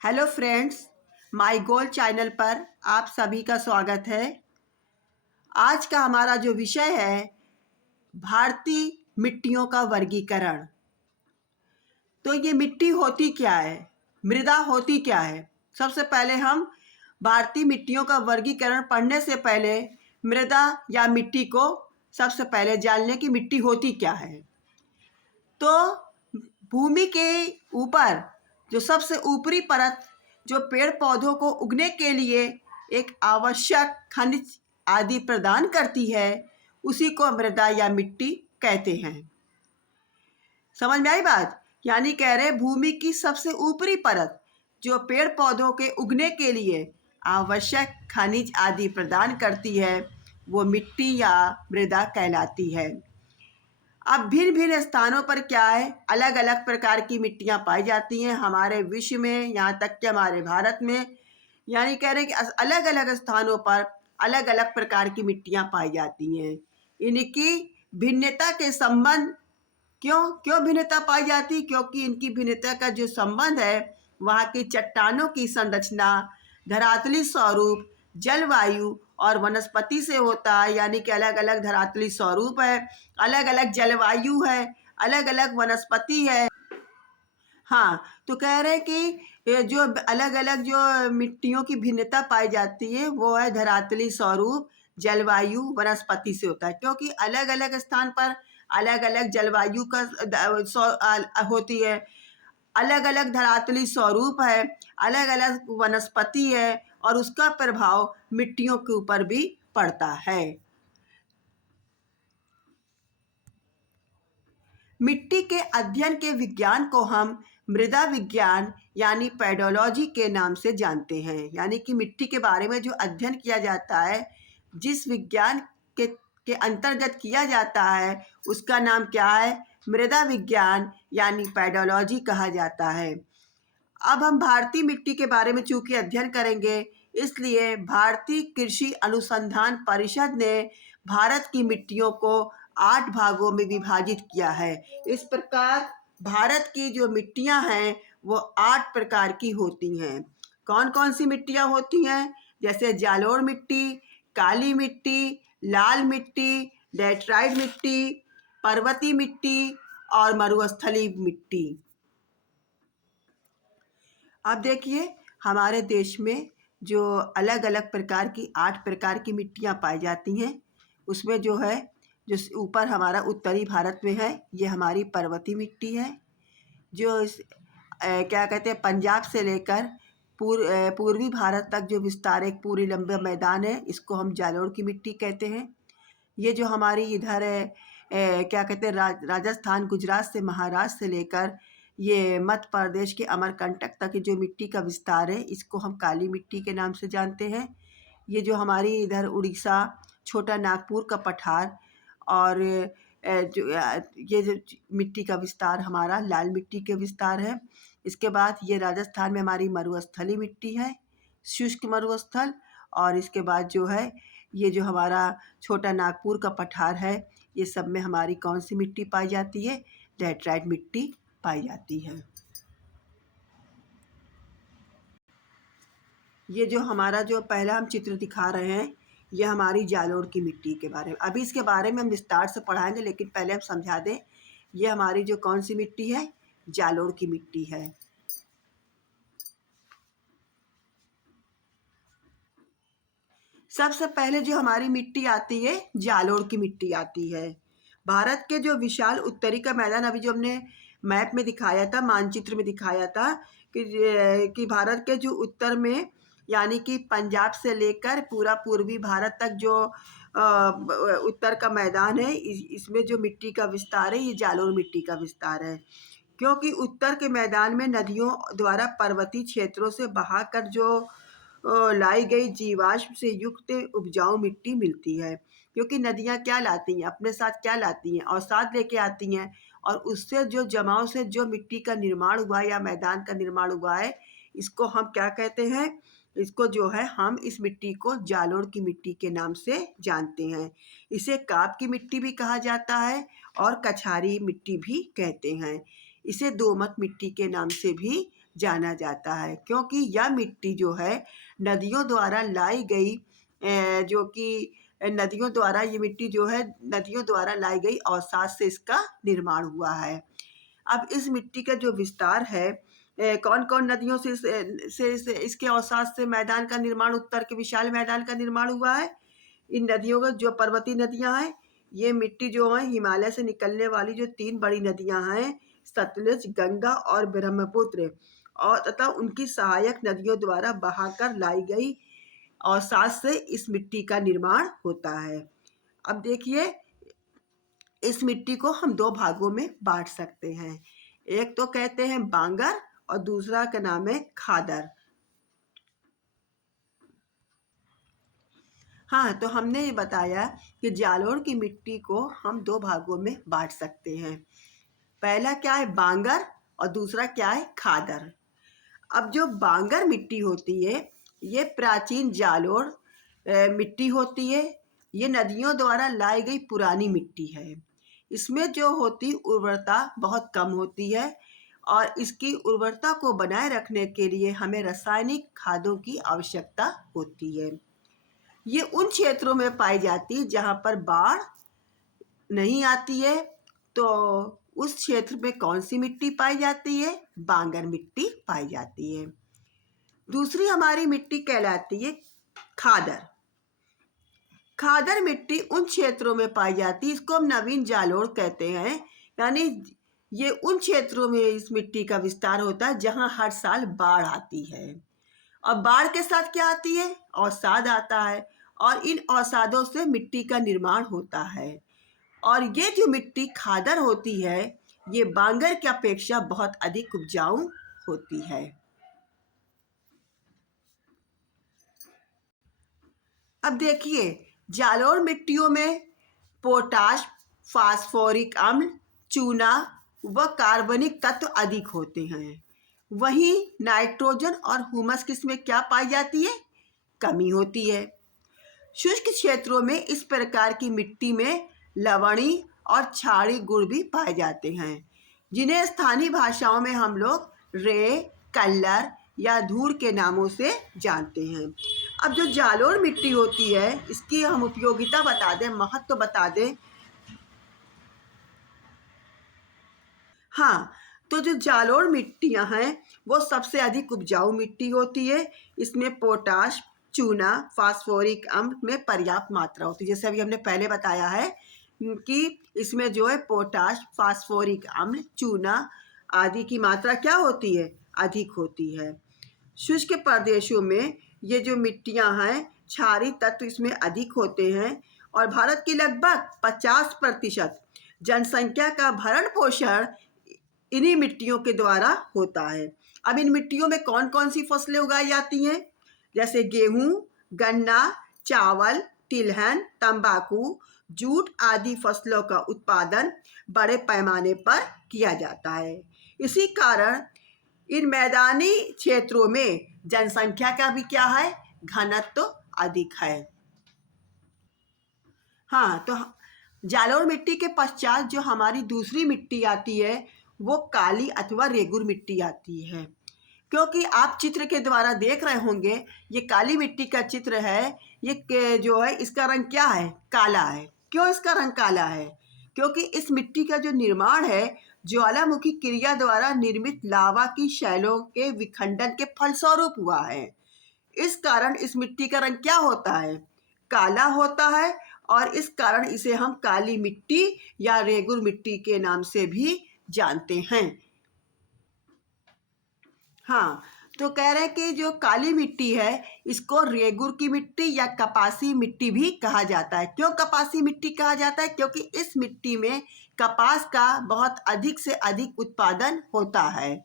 Hello friends, my goal channel पर आप सभी का स्वागत है। आज का हमारा जो विषय है भारतीय मिट्टियों का वर्गीकरण। तो ये मिट्टी होती क्या है, मृदा होती क्या है। सबसे पहले हम भारतीय मिट्टियों का वर्गीकरण पढ़ने से पहले मृदा या मिट्टी को सबसे पहले जान लें कि मिट्टी होती क्या है। तो भूमि के ऊपर जो सबसे ऊपरी परत जो पेड़ पौधों को उगने के लिए एक आवश्यक खनिज आदि प्रदान करती है, उसी को मृदा या मिट्टी कहते हैं। समझ में आई बात? यानी कह रहे भूमि की सबसे ऊपरी परत जो पेड़ पौधों के उगने के लिए आवश्यक खनिज आदि प्रदान करती है, वो मिट्टी या मृदा कहलाती है। अब भिन्न भिन्न स्थानों पर क्या है, अलग अलग प्रकार की मिट्टियां पाई जाती हैं हमारे विश्व में, यहाँ तक कि हमारे भारत में। यानी कह रहे हैं कि अलग अलग स्थानों पर अलग अलग प्रकार की मिट्टियां पाई जाती हैं। इनकी भिन्नता के संबंध क्यों क्यों भिन्नता पाई जाती, क्योंकि इनकी भिन्नता का जो संबंध है वहाँ की चट्टानों की संरचना, धरातली स्वरूप, जलवायु और वनस्पति से होता है। यानी कि अलग अलग धरातली स्वरूप है, अलग अलग जलवायु है, अलग अलग वनस्पति है। हाँ, तो कह रहे हैं कि ये जो अलग अलग जो मिट्टियों की भिन्नता पाई जाती है वो है धरातली स्वरूप, जलवायु, वनस्पति से होता है। क्योंकि अलग अलग स्थान पर अलग अलग जलवायु का होती है, अलग अलग धरातली स्वरूप है, अलग अलग वनस्पति है और उसका प्रभाव मिट्टियों के ऊपर भी पड़ता है। मिट्टी के अध्ययन के विज्ञान को हम मृदा विज्ञान यानी पेडोलॉजी के नाम से जानते हैं। यानी कि मिट्टी के बारे में जो अध्ययन किया जाता है, जिस विज्ञान के अंतर्गत किया जाता है, उसका नाम क्या है? मृदा विज्ञान यानी पेडोलॉजी कहा जाता है। अब हम भारतीय मिट्टी के बारे में चूंकि अध्ययन करेंगे, इसलिए भारतीय कृषि अनुसंधान परिषद ने भारत की मिट्टियों को 8 भागों में विभाजित किया है। इस प्रकार भारत की जो मिट्टियां हैं वो 8 प्रकार की होती हैं। कौन कौन सी मिट्टियां होती हैं? जैसे जालोर मिट्टी, काली मिट्टी, लाल मिट्टी, लेटराइट मिट्टी, पर्वतीय मिट्टी और मरुस्थलीय मिट्टी। अब देखिए हमारे देश में जो अलग अलग प्रकार की 8 प्रकार की मिट्टियां पाई जाती हैं, उसमें जो है जो ऊपर हमारा उत्तरी भारत में है, ये हमारी पर्वतीय मिट्टी है। जो क्या कहते हैं, पंजाब से लेकर पूर्वी भारत तक जो विस्तार एक पूरी लंबा मैदान है, इसको हम जालोर की मिट्टी कहते हैं। ये जो हमारी इधर क्या कहते हैं, राजस्थान, गुजरात से महाराष्ट्र से लेकर ये मध्य प्रदेश के अमरकंटक तक जो मिट्टी का विस्तार है, इसको हम काली मिट्टी के नाम से जानते हैं। ये जो हमारी इधर उड़ीसा, छोटा नागपुर का पठार और ये जो मिट्टी का विस्तार हमारा लाल मिट्टी के विस्तार है। इसके बाद ये राजस्थान में हमारी मरुस्थलीय मिट्टी है, शुष्क मरुस्थल। और इसके बाद जो है ये जो हमारा छोटा नागपुर का पठार है, ये सब में हमारी कौन सी मिट्टी पाई जाती है? लेटराइट मिट्टी पाई जाती है। ये जो हमारा जो पहला हम चित्र दिखा रहे हैं, ये हमारी जालोर की मिट्टी के बारे में। अभी इसके बारे में हम विस्तार से पढ़ाएंगे, लेकिन पहले हम समझा दें, ये हमारी जो कौन सी मिट्टी है? जालोर की मिट्टी है। सबसे पहले जो हमारी मिट्टी आती है, जालोर की मिट्टी आती है। भारत के जो विशाल उत्तरी का मैदान, अभी जो हमने मैप में दिखाया था, मानचित्र में दिखाया था कि भारत के जो उत्तर में यानी कि पंजाब से लेकर पूरा पूर्वी भारत तक जो उत्तर का मैदान है, इसमें जो मिट्टी का विस्तार है, ये जालोर मिट्टी का विस्तार है। क्योंकि उत्तर के मैदान में नदियों द्वारा पर्वतीय क्षेत्रों से बहाकर जो लाई गई जीवाश्म से युक्त उपजाऊ मिट्टी मिलती है। क्योंकि नदियाँ क्या लाती हैं अपने साथ, क्या लाती हैं? अवसाद लेके आती हैं, और उससे जो जमाव से जो मिट्टी का निर्माण हुआ या मैदान का निर्माण हुआ है, इसको हम क्या कहते हैं? इसको जो है हम इस मिट्टी को जालोर की मिट्टी के नाम से जानते हैं। इसे काप की मिट्टी भी कहा जाता है और कछारी मिट्टी भी कहते हैं। इसे दोमट मिट्टी के नाम से भी जाना जाता है, क्योंकि यह मिट्टी जो है नदियों द्वारा लाई गई जो कि नदियों द्वारा ये मिट्टी जो है नदियों द्वारा लाई गई अवसाद से इसका निर्माण हुआ है। अब इस मिट्टी का जो विस्तार है कौन कौन नदियों से इसके अवसाद से मैदान का निर्माण, उत्तर के विशाल मैदान का निर्माण हुआ है। इन नदियों का जो पर्वतीय नदियां हैं, ये मिट्टी जो है हिमालय से निकलने वाली जो 3 बड़ी नदियां हैं, सतलुज, गंगा और ब्रह्मपुत्र, और तथा उनकी सहायक नदियों द्वारा बहाकर लाई गई अवसाद से इस मिट्टी का निर्माण होता है। अब देखिए, इस मिट्टी को हम 2 भागों में बांट सकते हैं। एक तो कहते हैं बांगर और दूसरा का नाम है खादर। हाँ, तो हमने ये बताया कि जालोर की मिट्टी को हम 2 भागों में बांट सकते हैं। पहला क्या है बांगर और दूसरा क्या है खादर। अब जो बांगर मिट्टी होती है, ये प्राचीन जालोर मिट्टी होती है। ये नदियों द्वारा लाई गई पुरानी मिट्टी है। इसमें जो होती उर्वरता बहुत कम होती है और इसकी उर्वरता को बनाए रखने के लिए हमें रासायनिक खादों की आवश्यकता होती है। ये उन क्षेत्रों में पाई जाती है जहाँ पर बाढ़ नहीं आती है। तो उस क्षेत्र में कौन सी मिट्टी पाई जाती है? बांगर मिट्टी पाई जाती है। दूसरी हमारी मिट्टी कहलाती है खादर। खादर मिट्टी उन क्षेत्रों में पाई जाती है, इसको हम नवीन जालोर कहते हैं। यानी ये उन क्षेत्रों में इस मिट्टी का विस्तार होता है जहाँ हर साल बाढ़ आती है। और बाढ़ के साथ क्या आती है? अवसाद आता है, और इन अवसादों से मिट्टी का निर्माण होता है। और ये जो मिट्टी खादर होती है, ये बांगर की अपेक्षा बहुत अधिक उपजाऊ होती है। अब देखिए, जालोर मिट्टियों में पोटाश, फास्फोरिक अम्ल, चूना व कार्बनिक तत्व अधिक होते हैं। वहीं नाइट्रोजन और हुमस किसमें क्या पाई जाती है? कमी होती है। शुष्क क्षेत्रों में इस प्रकार की मिट्टी में लवणीय और क्षारीय गुण भी पाए जाते हैं, जिन्हें स्थानीय भाषाओं में हम लोग रे, कल्लर या धूर के नामों से जानते हैं। अब जो जालोर मिट्टी होती है, इसकी हम उपयोगिता बता दें, महत्व बता दें। हाँ, तो जो जालोर मिट्टियाँ हैं वो सबसे अधिक उपजाऊ मिट्टी होती है। इसमें पोटाश, चूना, फास्फोरिक अम्ल में पर्याप्त मात्रा होती है। जैसे अभी हमने पहले बताया है कि इसमें जो है पोटाश, फास्फोरिक अम्ल, चूना आदि की मात्रा क्या होती है? अधिक होती है। शुष्क प्रदेशों में ये जो मिट्टियाँ हैं, क्षारीय तत्व इसमें अधिक होते हैं, और भारत की लगभग 50% जनसंख्या का भरण पोषण इन्हीं मिट्टियों के द्वारा होता है। अब इन मिट्टियों में कौन कौन सी फसलें उगाई जाती हैं? जैसे गेहूं, गन्ना, चावल, तिलहन, तंबाकू, जूट आदि फसलों का उत्पादन बड़े पैमाने पर किया जाता है। इसी कारण इन मैदानी क्षेत्रों में जनसंख्या का भी क्या है? घनत्व तो अधिक है। हाँ, तो जालोर मिट्टी के पश्चात जो हमारी दूसरी मिट्टी आती है वो काली अथवा रेगुर मिट्टी आती है। क्योंकि आप चित्र के द्वारा देख रहे होंगे, ये काली मिट्टी का चित्र है। ये जो है इसका रंग क्या है? काला है। क्यों इसका रंग काला है? क्योंकि इस मिट्टी का जो निर्माण है ज्वालामुखी क्रिया द्वारा निर्मित लावा की शैलों के विखंडन के फलस्वरूप हुआ है। इस कारण इस मिट्टी का रंग क्या होता है? काला होता है, और इस कारण इसे हम काली मिट्टी या रेगुर मिट्टी के नाम से भी जानते हैं। हाँ, तो कह रहे हैं कि जो काली मिट्टी है इसको रेगुर की मिट्टी या कपासी मिट्टी भी कहा जाता है। क्यों कपासी मिट्टी कहा जाता है? क्योंकि इस मिट्टी में कपास का बहुत अधिक से अधिक उत्पादन होता है,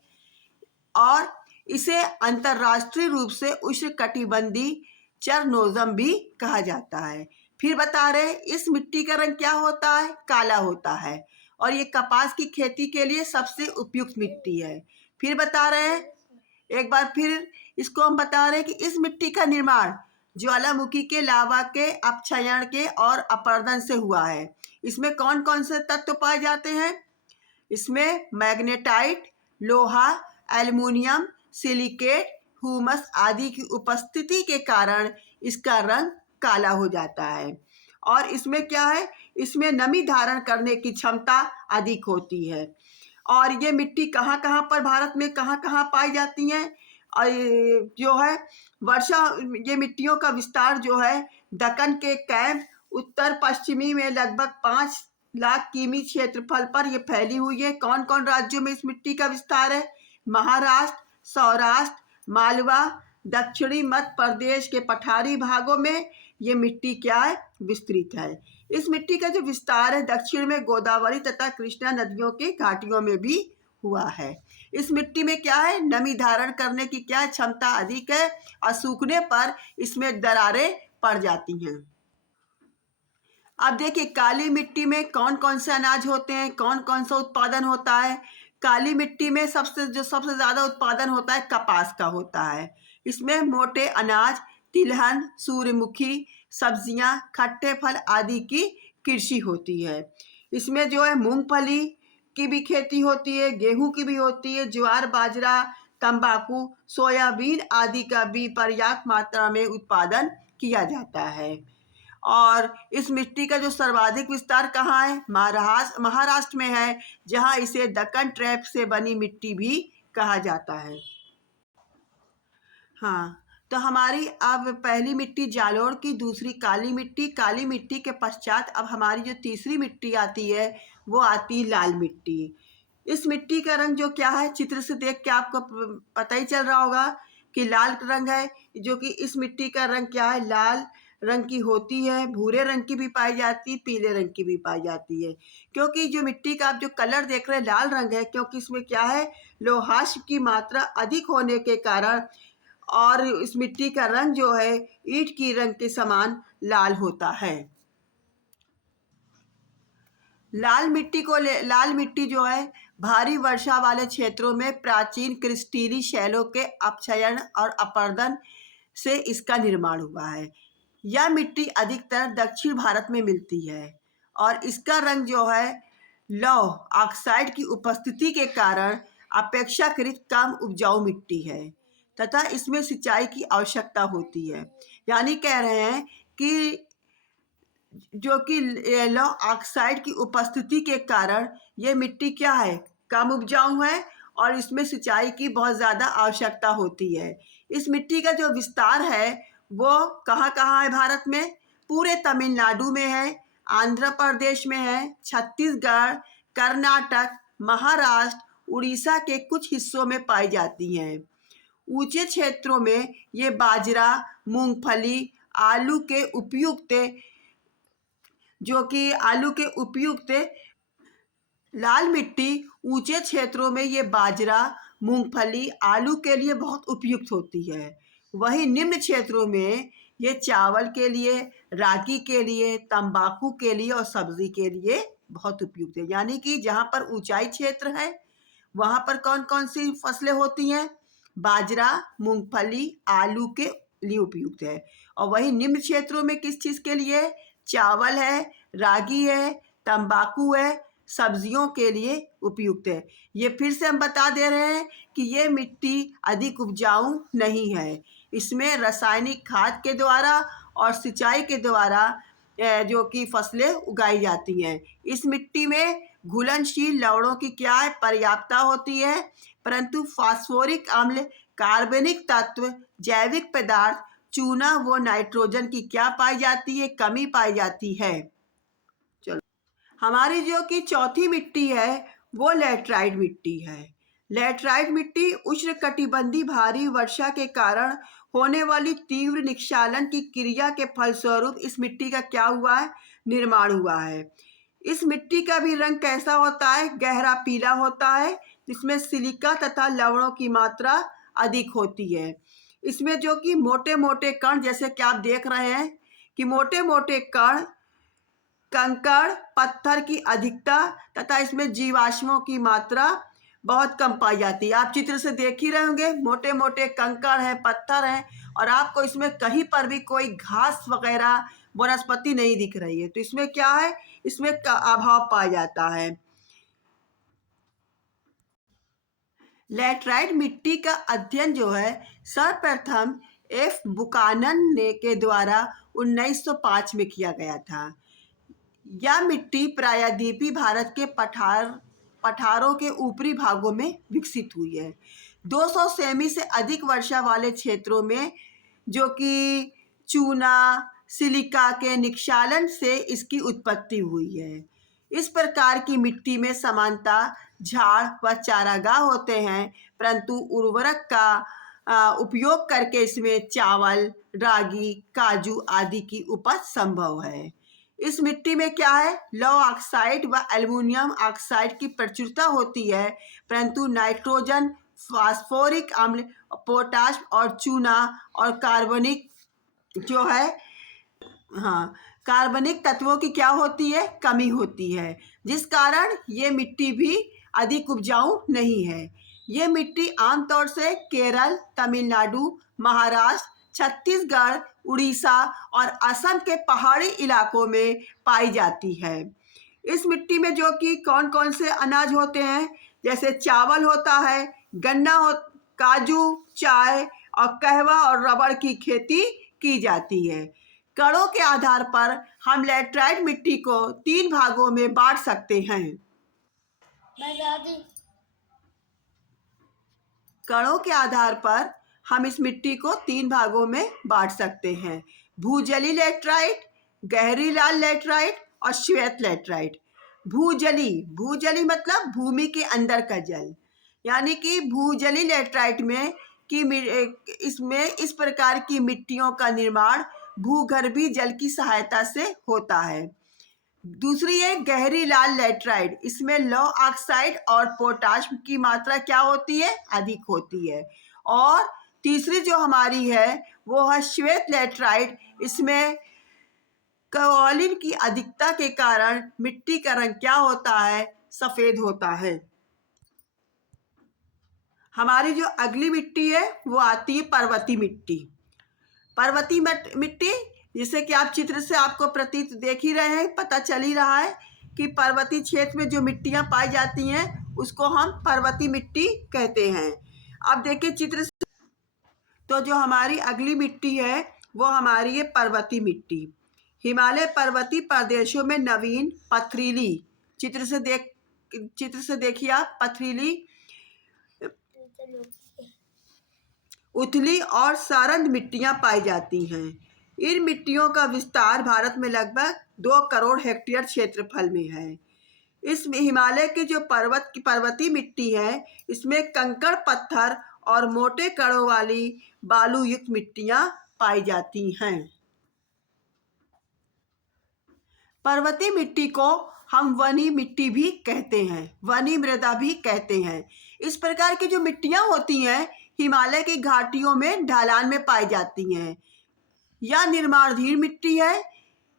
और इसे अंतर्राष्ट्रीय रूप से उष्णकटिबंधीय चरनोजम भी कहा जाता है। फिर बता रहे इस मिट्टी का रंग क्या होता है? काला होता है, और ये कपास की खेती के लिए सबसे उपयुक्त मिट्टी है। फिर बता रहे हैं, एक बार फिर इसको हम बता रहे हैं कि इस मिट्टी का निर्माण ज्वालामुखी के लावा के अपक्षयण के और अपरदन से हुआ है। इसमें कौन कौन से तत्व पाए जाते हैं? इसमें मैग्नेटाइट, लोहा, एल्युमिनियम, सिलिकेट, ह्यूमस आदि की उपस्थिति के कारण इसका रंग काला हो जाता है। और इसमें क्या है, इसमें नमी धारण करने की क्षमता अधिक होती है। और ये मिट्टी कहाँ कहाँ पर भारत में कहाँ कहाँ पाई जाती हैं, और जो है वर्षा, ये मिट्टियों का विस्तार जो है दक्कन के कैंप उत्तर पश्चिमी में लगभग 5 लाख किमी क्षेत्रफल पर ये फैली हुई है। कौन कौन राज्यों में इस मिट्टी का विस्तार है? महाराष्ट्र, सौराष्ट्र, मालवा, दक्षिणी मध्य प्रदेश के पठारी भागों में ये मिट्टी क्या है, विस्तृत है। इस मिट्टी का जो विस्तार है दक्षिण में गोदावरी तथा कृष्णा नदियों के घाटियों में भी हुआ है। इस मिट्टी में क्या है, नमी धारण करने की क्या क्षमता अधिक है, और सूखने पर इसमें दरारें पड़ जाती हैं। अब देखिए काली मिट्टी में कौन कौन से अनाज होते हैं, कौन कौन सा उत्पादन होता है। काली मिट्टी में सबसे ज़्यादा उत्पादन होता है कपास का होता है। इसमें मोटे अनाज, तिलहन, सूर्यमुखी, सब्जियां, खट्टे फल आदि की कृषि होती है। इसमें जो है मूंगफली की भी खेती होती है, गेहूं की भी होती है, ज्वार, बाजरा, तंबाकू, सोयाबीन आदि का भी पर्याप्त मात्रा में उत्पादन किया जाता है। और इस मिट्टी का जो सर्वाधिक विस्तार कहाँ है, महाराष्ट्र में है, जहाँ इसे दक्कन ट्रैप से बनी मिट्टी भी कहा जाता है। हाँ, तो हमारी अब पहली मिट्टी जालोर की, दूसरी काली मिट्टी। काली मिट्टी के पश्चात अब हमारी जो तीसरी मिट्टी आती है वो आती है लाल मिट्टी। इस मिट्टी का रंग जो क्या है, चित्र से देख के आपको पता ही चल रहा होगा कि लाल रंग है। जो कि इस मिट्टी का रंग क्या है, लाल रंग की होती है। भूरे रंग की भी पाई जाती है, पीले रंग की भी पाई जाती है। क्योंकि जो मिट्टी का आप जो कलर देख रहे हैं लाल रंग है, क्योंकि इसमें क्या है, लोहाश की मात्रा अधिक होने के कारण, और इस मिट्टी का रंग जो है ईंट की रंग के समान लाल होता है। लाल मिट्टी जो है भारी वर्षा वाले क्षेत्रों में प्राचीन क्रिस्टीली शैलों के अपक्षयण और अपरदन से इसका निर्माण हुआ है। यह मिट्टी अधिकतर दक्षिण भारत में मिलती है, और इसका रंग जो है लौह ऑक्साइड की उपस्थिति के कारण अपेक्षाकृत कम उपजाऊ मिट्टी है, तथा इसमें सिंचाई की आवश्यकता होती है। यानी कह रहे हैं कि जो कि लौह ऑक्साइड की उपस्थिति के कारण ये मिट्टी क्या है, कम उपजाऊ है, और इसमें सिंचाई की बहुत ज़्यादा आवश्यकता होती है। इस मिट्टी का जो विस्तार है वो कहाँ कहाँ है भारत में? पूरे तमिलनाडु में है, आंध्र प्रदेश में है, छत्तीसगढ़, कर्नाटक, महाराष्ट्र, उड़ीसा के कुछ हिस्सों में पाई जाती हैं। ऊंचे क्षेत्रों में ये बाजरा, मूंगफली, आलू के उपयुक्त जो कि आलू के उपयुक्त लाल मिट्टी ऊंचे क्षेत्रों में ये बाजरा, मूंगफली, आलू के लिए बहुत उपयुक्त होती है। वहीं निम्न क्षेत्रों में ये चावल के लिए, रागी के लिए, तंबाकू के लिए और सब्जी के लिए बहुत उपयुक्त है। यानी कि जहाँ पर ऊंचाई क्षेत्र है वहाँ पर कौन कौन सी फसलें होती हैं? बाजरा, मूंगफली, आलू के लिए उपयुक्त है। और वहीं निम्न क्षेत्रों में किस चीज़ के लिए? चावल है, रागी है, तंबाकू है, सब्जियों के लिए उपयुक्त है। ये फिर से हम बता दे रहे हैं कि ये मिट्टी अधिक उपजाऊ नहीं है। इसमें रासायनिक खाद के द्वारा और सिंचाई के द्वारा जो कि फसलें उगाई जाती हैं। इस मिट्टी में घुलनशील लवणों की क्या है, पर्याप्तता होती है, परंतु फास्फोरिक अम्ल, कार्बनिक तत्व, जैविक पदार्थ, चूना व नाइट्रोजन की क्या पाई जाती है, कमी पाई जाती है। चलो, हमारी जो कि चौथी मिट्टी है वो लैटराइट मिट्टी है। लैटराइट मिट्टी उष्णकटिबंधीय भारी वर्षा के कारण होने वाली तीव्र निक्षालन की क्रिया के फलस्वरूप इस मिट्टी का क्या हुआ है, निर्माण हुआ है। इस मिट्टी का भी रंग कैसा होता है, गहरा पीला होता है। इसमें सिलिका तथा लवणों की मात्रा अधिक होती है। इसमें जो कि मोटे मोटे कण, जैसे कि आप देख रहे हैं कि मोटे मोटे कण, कंकड़, पत्थर की अधिकता तथा इसमें जीवाश्मों की मात्रा बहुत कम पाई जाती है। आप चित्र से देख ही रहे होंगे, मोटे मोटे कंकड़ हैं, पत्थर हैं, और आपको इसमें कहीं पर भी कोई घास वगैरह वनस्पति नहीं दिख रही है। तो इसमें क्या है, इसमें अभाव पाया जाता है। लैटराइट मिट्टी का अध्ययन जो है सर्वप्रथम एफ बुकानन ने के द्वारा 1905 में किया गया था। यह मिट्टी प्रायद्वीपीय भारत के पठारों के ऊपरी भागों में विकसित हुई है। 200 सेमी से अधिक वर्षा वाले क्षेत्रों में, जो कि चूना सिलिका के निक्षालन से इसकी उत्पत्ति हुई है। इस प्रकार की मिट्टी में सामान्यतः झाड़ व चारागाह होते हैं, परंतु उर्वरक का उपयोग करके इसमें चावल, रागी, काजू आदि की उपज संभव है। इस मिट्टी में क्या है, लौह ऑक्साइड व एल्युमिनियम ऑक्साइड की प्रचुरता होती है, परंतु नाइट्रोजन, फास्फोरिक अम्ल, पोटाश और चूना और कार्बनिक जो है कार्बनिक तत्वों की क्या होती है, कमी होती है, जिस कारण ये मिट्टी भी अधिक उपजाऊ नहीं है। ये मिट्टी आमतौर से केरल, तमिलनाडु, महाराष्ट्र, छत्तीसगढ़, उड़ीसा और असम के पहाड़ी इलाकों में पाई जाती है। इस मिट्टी में जो कि कौन कौन से अनाज होते हैं, जैसे चावल होता है, गन्ना काजू, चाय और कहवा और रबड़ की खेती की जाती है। कणों के आधार पर हम लैटराइट मिट्टी को 3 भागों में बांट सकते हैं। कणों के आधार पर हम इस मिट्टी को 3 भागों में बांट सकते हैं: भूजली लैटराइट, गहरी लाल लैटराइट और श्वेत लैटराइट। भूजली मतलब भूमि के अंदर का जल, यानी कि भूजली लैटराइट में इसमें इस प्रकार की मिट्टियों का निर्माण भूगर्भीय जल की सहायता से होता है। दूसरी है गहरी लाल लैटराइट, इसमें लौह ऑक्साइड और पोटाश की मात्रा क्या होती है, अधिक होती है। और तीसरी जो हमारी है वो है श्वेत लैटराइट, इसमें काओलिन की अधिकता के कारण मिट्टी का रंग क्या होता है, सफेद होता है। हमारी जो अगली मिट्टी है वो आती है पर्वतीय मिट्टी। पर्वतीय मिट्टी, जिसे कि आप चित्र से आपको प्रतीत देख ही रहे हैं, पता चल ही रहा है कि पर्वतीय क्षेत्र में जो मिट्टियां पाई जाती हैं उसको हम पर्वतीय मिट्टी कहते हैं। अब देखिए चित्र से, तो जो हमारी अगली मिट्टी है वो हमारी है पर्वतीय मिट्टी। हिमालय पर्वतीय प्रदेशों में नवीन पथरीली, चित्र से देखिए आप, पथरीली, उथली और सारंद मिट्टियां पाई जाती हैं। इन मिट्टियों का विस्तार भारत में लगभग 2 करोड़ हेक्टेयर क्षेत्रफल में है। इस हिमालय के जो पर्वतीय मिट्टी है, इसमें कंकड़ पत्थर और मोटे कणों वाली बालू युक्त मिट्टियां पाई जाती हैं। पर्वतीय मिट्टी को हम वनी मिट्टी भी कहते हैं, वनी मृदा भी कहते हैं। इस प्रकार की जो मिट्टियां होती हैं हिमालय की घाटियों में ढलान में पाई जाती हैं। यह निर्माणाधीन मिट्टी है,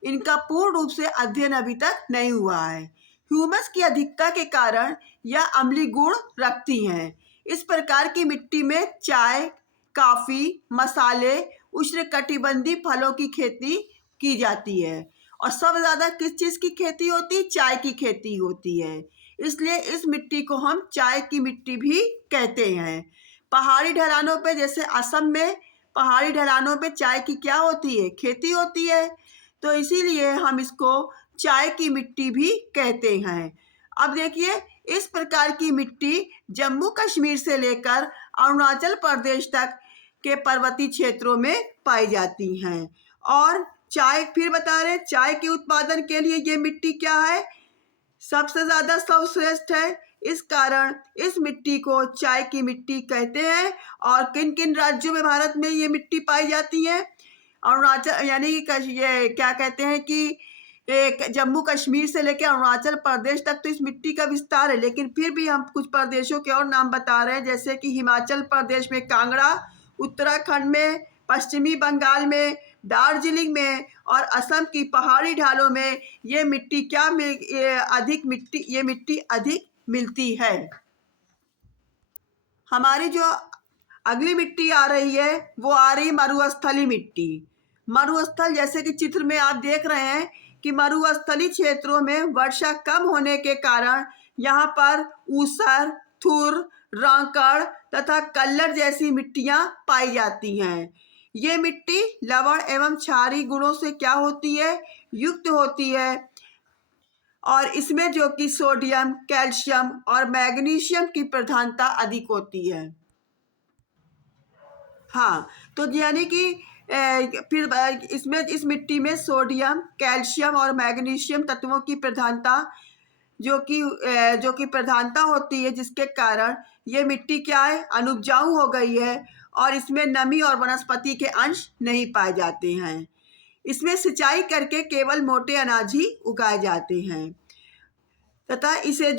इनका पूर्ण रूप से अध्ययन अभी तक नहीं हुआ है। ह्यूमस की अधिकता के कारण यह अम्लीय गुण रखती हैं। इस प्रकार की मिट्टी में चाय, कॉफी, मसाले, उष्णकटिबंधीय फलों की खेती की जाती है। और सबसे ज़्यादा किस चीज़ की खेती होती है, चाय की खेती होती है, इसलिए इस मिट्टी को हम चाय की मिट्टी भी कहते हैं। पहाड़ी ढलानों पे, जैसे असम में पहाड़ी ढलानों पे चाय की क्या होती है, खेती होती है, तो इसीलिए हम इसको चाय की मिट्टी भी कहते हैं। अब देखिए, इस प्रकार की मिट्टी जम्मू कश्मीर से लेकर अरुणाचल प्रदेश तक के पर्वतीय क्षेत्रों में पाई जाती हैं। और चाय, फिर बता रहे, चाय के उत्पादन के लिए ये मिट्टी क्या है, सबसे ज़्यादा सर्वश्रेष्ठ है। इस कारण इस मिट्टी को चाय की मिट्टी कहते हैं। और किन किन राज्यों में भारत में ये मिट्टी पाई जाती है, अरुणाचल, यानी कि ये क्या कहते हैं कि एक जम्मू कश्मीर से लेकर अरुणाचल प्रदेश तक तो इस मिट्टी का विस्तार है, लेकिन फिर भी हम कुछ प्रदेशों के और नाम बता रहे हैं, जैसे कि हिमाचल प्रदेश में कांगड़ा, उत्तराखंड में, पश्चिमी बंगाल में, दार्जिलिंग में और असम की पहाड़ी ढालों में ये मिट्टी अधिक मिलती है। हमारी जो अगली मिट्टी आ रही है वो आ रही मरुस्थलीय मिट्टी। मरुस्थल, जैसे कि चित्र में आप देख रहे हैं कि मरुस्थलीय क्षेत्रों में वर्षा कम होने के कारण यहाँ पर ऊसर, थुर, रांकड़ तथा कल्लर जैसी मिट्टियां पाई जाती हैं। ये मिट्टी लवण एवं क्षारीय गुणों से क्या होती है, युक्त होती है, और इसमें जो कि सोडियम, कैल्शियम और मैग्नीशियम की प्रधानता अधिक होती है। हाँ, तो यानी कि फिर इसमें इस मिट्टी में सोडियम, कैल्शियम और मैग्नीशियम तत्वों की प्रधानता जो कि प्रधानता होती है, जिसके कारण ये मिट्टी क्या है, अनुपजाऊ हो गई है और इसमें नमी और वनस्पति के अंश नहीं पाए जाते हैं। इसमें सिंचाई करके केवल मोटे अनाज ही उगाए जाते हैं तथा इसमें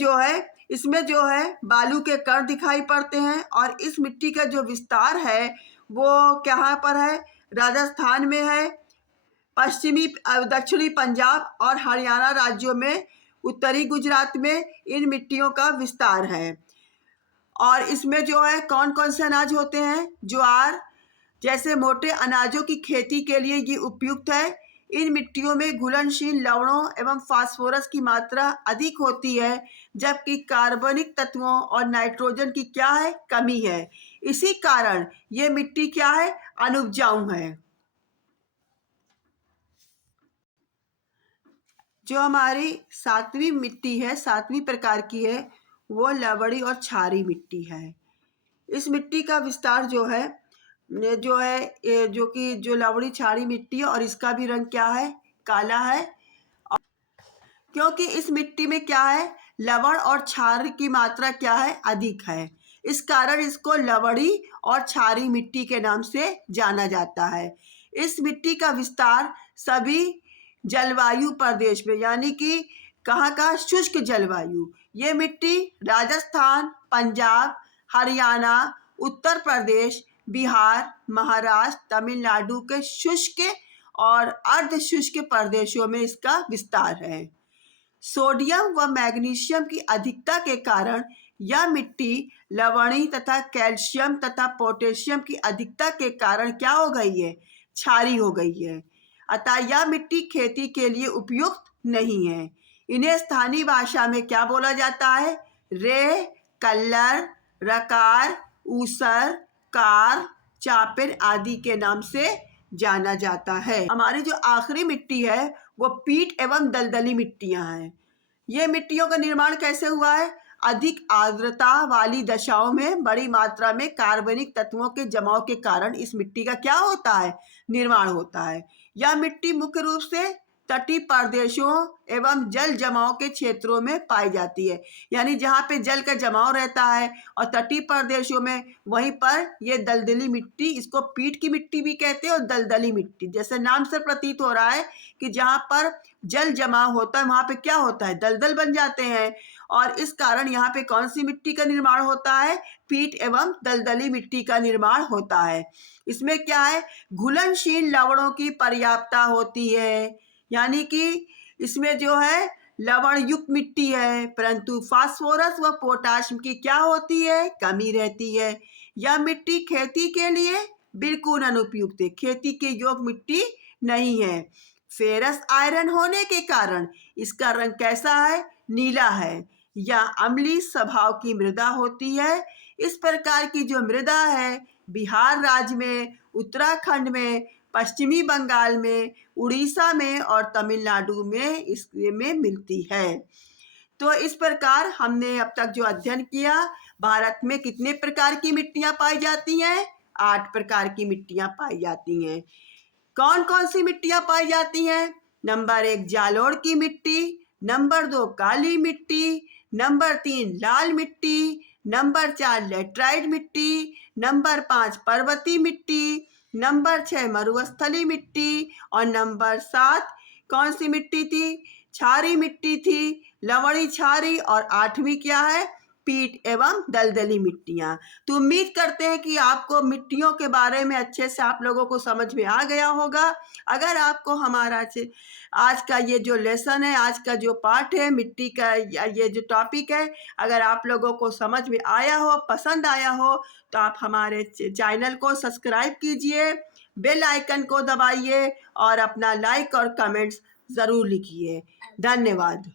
जो है बालू के कण दिखाई पड़ते हैं। और इस मिट्टी का जो विस्तार है वो कहाँ पर है, राजस्थान में है, दक्षिणी पंजाब और हरियाणा राज्यों में, उत्तरी गुजरात में इन मिट्टियों का विस्तार है। और इसमें जो है कौन कौन से अनाज होते हैं, ज्वार जैसे मोटे अनाजों की खेती के लिए ये उपयुक्त है। इन मिट्टियों में घुलनशील लवणों एवं फास्फोरस की मात्रा अधिक होती है, जबकि कार्बनिक तत्वों और नाइट्रोजन की क्या है, कमी है। इसी कारण ये मिट्टी क्या है, अनुपजाऊ है। जो हमारी सातवीं मिट्टी है, सातवीं प्रकार की है, वो लवणी और क्षारीय मिट्टी है। इस मिट्टी का विस्तार जो कि जो लवणी क्षारीय मिट्टी है और इसका भी रंग क्या है, काला है, क्योंकि इस मिट्टी में क्या है, लवण और क्षार की मात्रा क्या है, अधिक है। इस कारण इसको लवणी और क्षारीय मिट्टी के नाम से जाना जाता है। इस मिट्टी का विस्तार सभी जलवायु प्रदेश में, यानी कि कहाँ का, शुष्क जलवायु, ये मिट्टी राजस्थान, पंजाब, हरियाणा, उत्तर प्रदेश, बिहार, महाराष्ट्र, तमिलनाडु के शुष्क और अर्ध शुष्क प्रदेशों में इसका विस्तार है। सोडियम व मैग्नीशियम की अधिकता के कारण यह मिट्टी लवणी तथा कैल्शियम तथा पोटेशियम की अधिकता के कारण क्या हो गई है, क्षारीय हो गई है। अतः यह मिट्टी खेती के लिए उपयुक्त नहीं है। इन्हें स्थानीय भाषा में क्या बोला जाता है, रे, कल्लर, रकार, ऊसर, कार, चापिन आदि के नाम से जाना जाता है। हमारी जो आखिरी मिट्टी है वो पीट एवं दलदली मिट्टियां हैं। ये मिट्टियों का निर्माण कैसे हुआ है, अधिक आर्द्रता वाली दशाओं में बड़ी मात्रा में कार्बनिक तत्वों के जमाव के कारण इस मिट्टी का क्या होता है, निर्माण होता है। यह मिट्टी मुख्य रूप से तटीय प्रदेशों एवं जल जमाव के क्षेत्रों में पाई जाती है, यानी जहाँ पे जल का जमाव रहता है और तटीय प्रदेशों में, वहीं पर ये दलदली मिट्टी, इसको पीट की मिट्टी भी कहते हैं और दलदली मिट्टी, जैसे नाम से प्रतीत हो रहा है कि जहाँ पर जल जमाव होता है वहाँ पे क्या होता है, दलदल बन जाते हैं। और इस कारण यहाँ पे कौन सी मिट्टी का निर्माण होता है, पीट एवं दलदली मिट्टी का निर्माण होता है। इसमें क्या है, घुलनशील लवणों की पर्याप्तता होती है, यानी कि इसमें जो है लवण युक्त मिट्टी है, परंतु फास्फोरस व पोटाशियम की क्या होती है, कमी रहती है। यह मिट्टी खेती के लिए बिल्कुल अनुपयुक्त है, खेती के योग्य मिट्टी नहीं है। फेरस आयरन होने के कारण इसका रंग कैसा है, नीला है। या अम्लीय स्वभाव की मृदा होती है। इस प्रकार की जो मृदा है बिहार राज्य में, उत्तराखंड में, पश्चिमी बंगाल में, उड़ीसा में और तमिलनाडु में इसमें मिलती है। तो इस प्रकार हमने अब तक जो अध्ययन किया, भारत में कितने प्रकार की मिट्टियां पाई जाती हैं, 8 प्रकार की मिट्टियां पाई जाती हैं। कौन कौन सी मिट्टियां पाई जाती हैं, नंबर 1 जालोर की मिट्टी, नंबर 2 काली मिट्टी, नंबर 3 लाल मिट्टी, नंबर 4 लेटराइट मिट्टी, नंबर 5 पर्वतीय मिट्टी, नंबर 6 मरुस्थलीय मिट्टी और नंबर 7 कौन सी मिट्टी थी, क्षारीय मिट्टी थी, लवणी क्षारीय, और 8वीं क्या है, पीट एवं दलदली मिट्टियां। तो उम्मीद करते हैं कि आपको मिट्टियों के बारे में अच्छे से आप लोगों को समझ में आ गया होगा। अगर आपको हमारा आज का ये जो लेसन है, आज का जो पाठ है मिट्टी का, ये जो टॉपिक है, अगर आप लोगों को समझ में आया हो, पसंद आया हो, तो आप हमारे चैनल को सब्सक्राइब कीजिए, बेल आइकन को दबाइए और अपना लाइक और कमेंट्स ज़रूर लिखिए। धन्यवाद।